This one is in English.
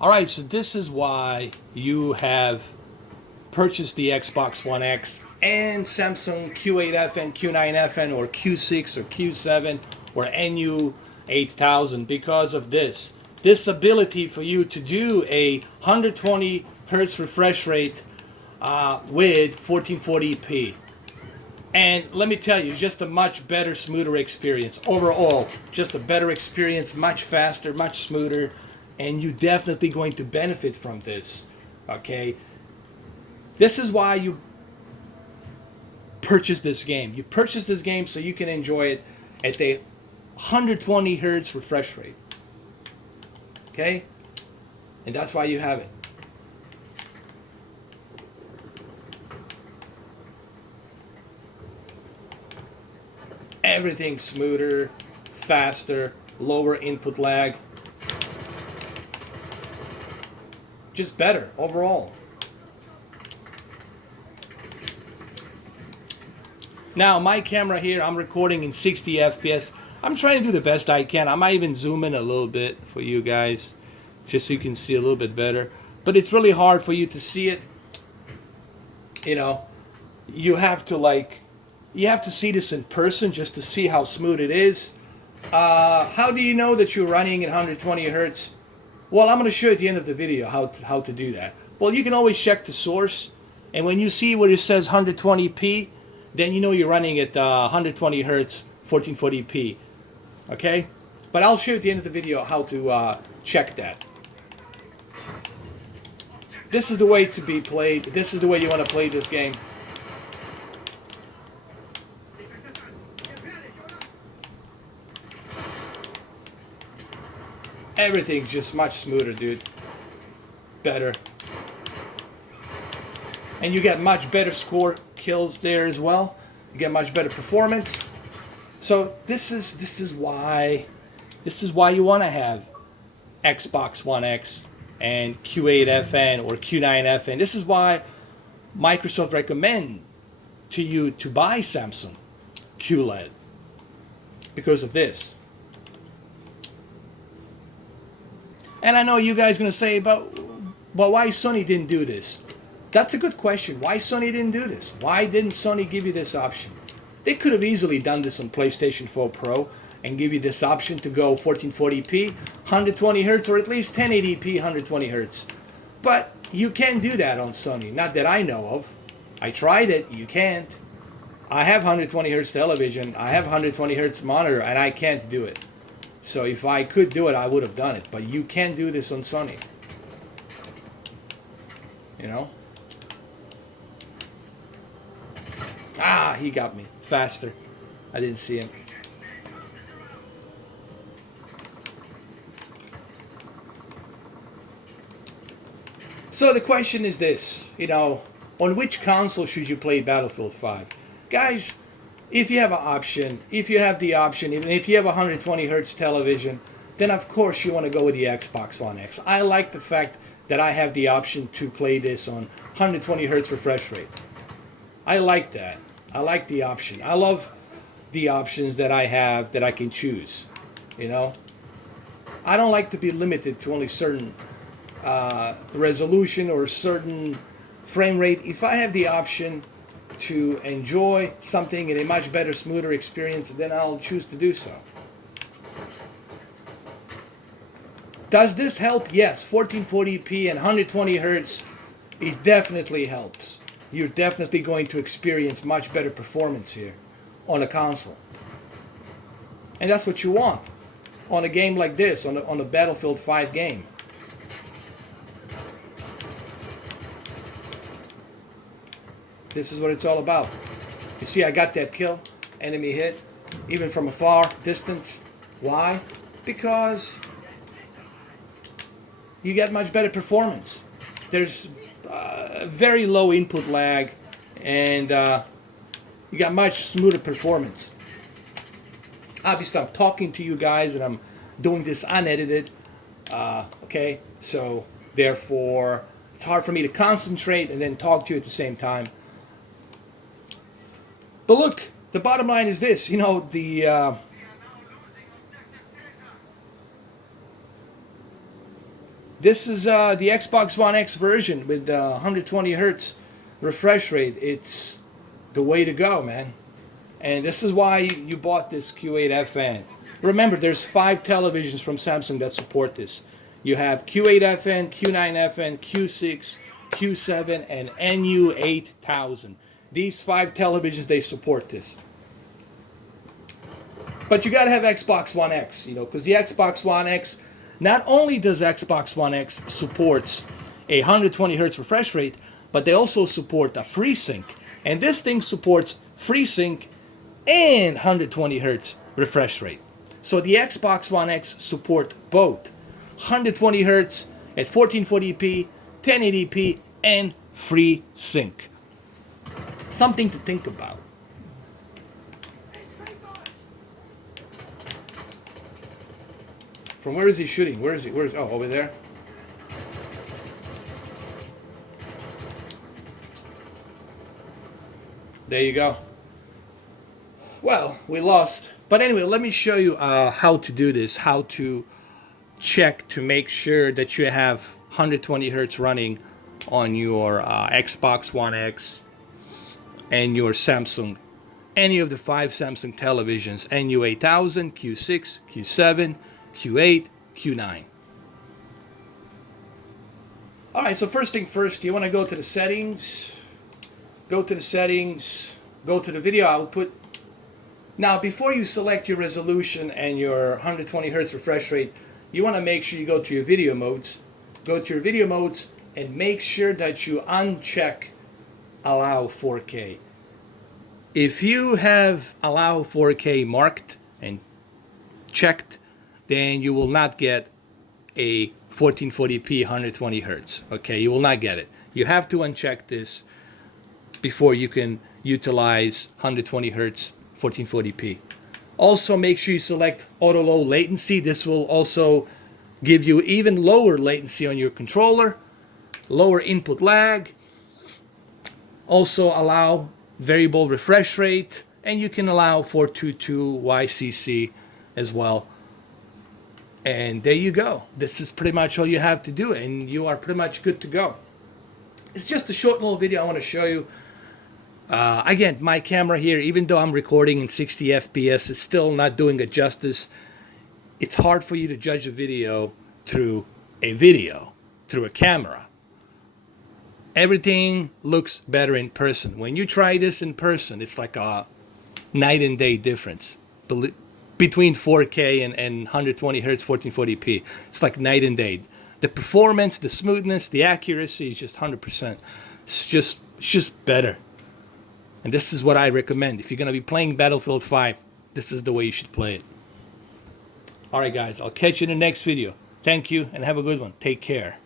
Alright, so this is why you have purchased the Xbox One X and Samsung Q8FN, Q9FN, or Q6 or Q7 or NU8000 because of this. This ability for you to do a 120 hertz refresh rate with 1440p. And let me tell you, it's just a much better, smoother experience. Overall, just a better experience, much faster, much smoother, and you're definitely going to benefit from this. Okay? This is why you purchase this game. You purchase this game so you can enjoy it at a 120 hertz refresh rate. Okay? And that's why you have it. Everything smoother, faster, lower input lag. Just better overall. Now my camera here, I'm recording in 60 FPS. I'm trying to do the best I can. I might even zoom in a little bit for you guys, just so you can see a little bit better. But it's really hard for you to see it. You know, you have to see this in person just to see how smooth it is. How do you know that you're running at 120 hertz? Well, I'm going to show you at the end of the video how to do that. Well, you can always check the source, and when you see where it says 120p, then you know you're running at 120 hertz, 1440p. Okay? But I'll show you at the end of the video how to check that. This is the way to be played. This is the way you want to play this game. Everything's just much smoother, dude. Better. And you get much better score kills there as well. You get much better performance. So this is why you want to have Xbox One X and Q8FN or Q9FN. This is why Microsoft recommend to you to buy Samsung Qled, because of this. And I know you guys are going to say, but why Sony didn't do this? That's a good question. Why Sony didn't do this? Why didn't Sony give you this option? They could have easily done this on PlayStation 4 Pro and give you this option to go 1440p, 120 hertz, or at least 1080p, 120 hertz. But you can't do that on Sony. Not that I know of. I tried it. You can't. I have 120 hertz television. I have 120 hertz monitor, and I can't do it. So if I could do it, I would have done it. But you can't do this on Sony. You know? Ah, he got me. Faster. I didn't see him. So the question is this, you know, on which console should you play Battlefield 5? Guys, if you have an option, even if you have a 120 hertz television, then of course you want to go with the Xbox One X. I like the fact that I have the option to play this on 120 hertz refresh rate. I like that. I like the option. I love the options that I have that I can choose. You know, I don't like to be limited to only certain resolution or certain frame rate. If I have the option to enjoy something in a much better, smoother experience, then I'll choose to do so. Does this help? Yes. 1440p and 120 hertz, it definitely helps. You're definitely going to experience much better performance here on a console. And that's what you want on a game like this, on a Battlefield 5 game. This is what it's all about. You see, I got that kill, enemy hit, even from a far distance. Why? Because you get much better performance. There's very low input lag, and you got much smoother performance. Obviously, I'm talking to you guys, and I'm doing this unedited. Okay, so therefore, it's hard for me to concentrate and then talk to you at the same time. But look, the bottom line is this. You know, This is the Xbox One X version with 120 hertz refresh rate. It's the way to go, man. And this is why you bought this Q8 FN. Remember, there's 5 televisions from Samsung that support this. You have Q8 FN, Q9 FN, Q6, Q7, and NU8000. These 5 televisions, they support this. But you gotta have Xbox One X, you know, because the Xbox One X, not only does Xbox One X supports a 120 hertz refresh rate, but they also support a FreeSync. And this thing supports FreeSync and 120 hertz refresh rate. So the Xbox One X support both 120 hertz at 1440p, 1080p, and FreeSync. Something to think about. From where is he shooting? Where is he? Oh, over there. There you go. Well, we lost. But anyway, let me show you how to do this, how to check to make sure that you have 120 hertz running on your Xbox One X and your Samsung, any of the 5 Samsung televisions, NU8000, Q6, Q7, Q8, Q9. All right, so first thing first, you want to go to the settings, go to the video output. Now, before you select your resolution and your 120 hertz refresh rate, you want to make sure you go to your video modes. Go to your video modes and make sure that you uncheck allow 4K. If you have allow 4K marked and checked, then you will not get a 1440p 120 hertz. Okay, you will not get it. You have to uncheck this before you can utilize 120 hertz 1440p. Also, make sure you select auto low latency. This will also give you even lower latency on your controller, lower input lag. Also allow variable refresh rate, and you can allow 422 YCC as well. And there you go. This is pretty much all you have to do, and you are pretty much good to go. It's just a short little video I want to show you. Again, my camera here, even though I'm recording in 60 FPS, is still not doing it justice. It's hard for you to judge a video, through a camera. Everything looks better in person. When you try this in person, it's like a night and day difference between 4K and 120 hertz 1440p. It's like night and day. The performance, the smoothness, the accuracy is just 100%. It's just better. And this is what I recommend. If you're going to be playing Battlefield 5, this is the way you should play it. All right, guys, I'll catch you in the next video. Thank you, and have a good one. Take care.